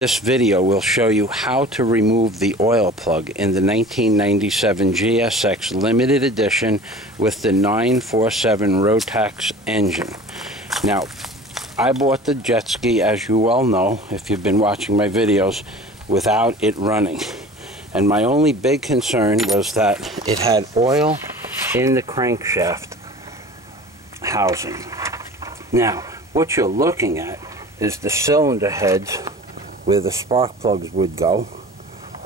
This video will show you how to remove the oil plug in the 1997 GSX limited edition with the 947 Rotax engine. Now, I bought the jet ski, as you well know, if you've been watching my videos, without it running. And my only big concern was that it had oil in the crankshaft housing. Now, what you're looking at is the cylinder heads where the spark plugs would go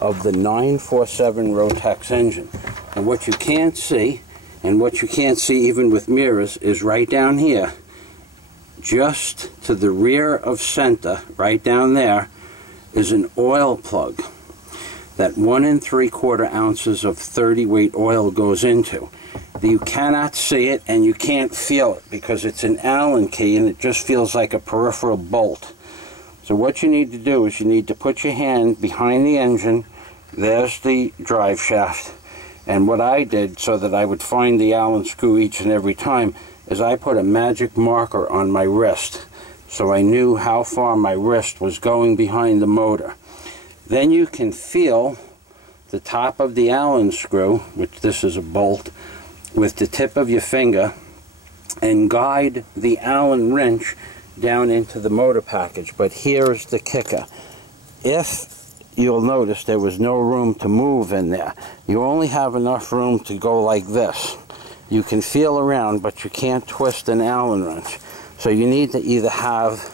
of the 947 Rotax engine. And what you can't see, and what you can't see even with mirrors, is right down here, just to the rear of center, right down there, is an oil plug that 1 3/4 ounces of 30 weight oil goes into. You cannot see it and you can't feel it because it's an Allen key and it just feels like a peripheral bolt. So what you need to do is you need to put your hand behind the engine. There's the drive shaft. And what I did so that I would find the Allen screw each and every time is I put a magic marker on my wrist so I knew how far my wrist was going behind the motor. Then you can feel the top of the Allen screw, which this is a bolt, with the tip of your finger and guide the Allen wrench down into the motor package. But here's the kicker. If you'll notice there was no room to move in there, you only have enough room to go like this. You can feel around, but you can't twist an Allen wrench. So you need to either have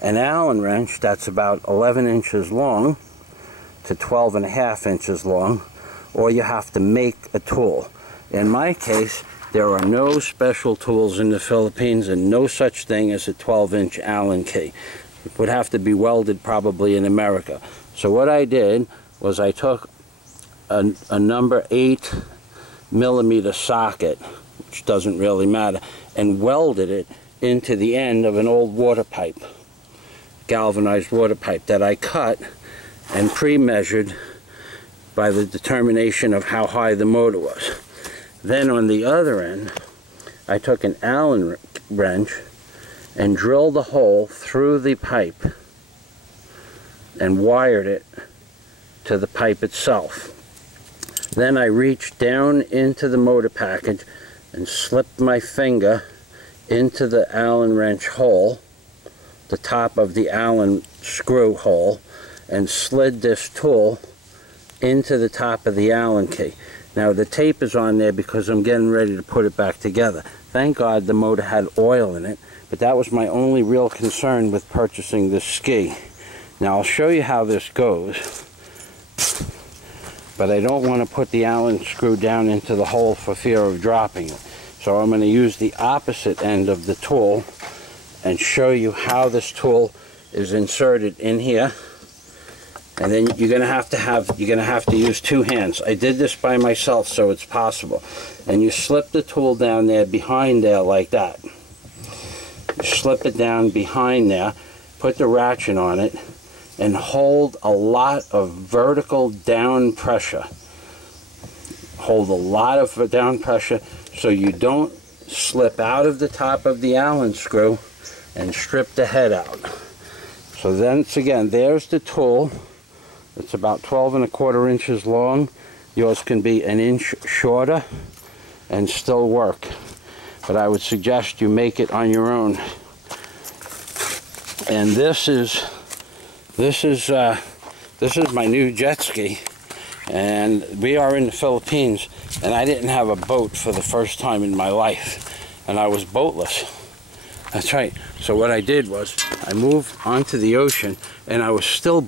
an Allen wrench that's about 11 inches long to 12.5 inches long, or you have to make a tool. In my case, there are no special tools in the Philippines and no such thing as a 12-inch Allen key. It would have to be welded probably in America. So what I did was I took a number 8mm socket, which doesn't really matter, and welded it into the end of an old water pipe, galvanized water pipe that I cut and pre-measured by the determination of how high the motor was. Then on the other end, I took an Allen wrench and drilled a hole through the pipe and wired it to the pipe itself. Then I reached down into the motor package and slipped my finger into the Allen wrench hole, the top of the Allen screw hole, and slid this tool into the top of the Allen key. Now the tape is on there because I'm getting ready to put it back together. Thank God the motor had oil in it, but that was my only real concern with purchasing this ski. Now I'll show you how this goes, but I don't want to put the Allen screw down into the hole for fear of dropping it. So I'm going to use the opposite end of the tool and show you how this tool is inserted in here. And then you're going to have to use two hands. I did this by myself, so it's possible. And you slip the tool down there behind there like that. You slip it down behind there, put the ratchet on it, and hold a lot of vertical down pressure. Hold a lot of down pressure so you don't slip out of the top of the Allen screw and strip the head out. So then, again, there's the tool. It's about 12 1/4 inches long. Yours can be an inch shorter and still work. But I would suggest you make it on your own. And this is my new jet ski. And we are in the Philippines, and I didn't have a boat for the first time in my life. And I was boatless. That's right. So what I did was I moved onto the ocean, and I was still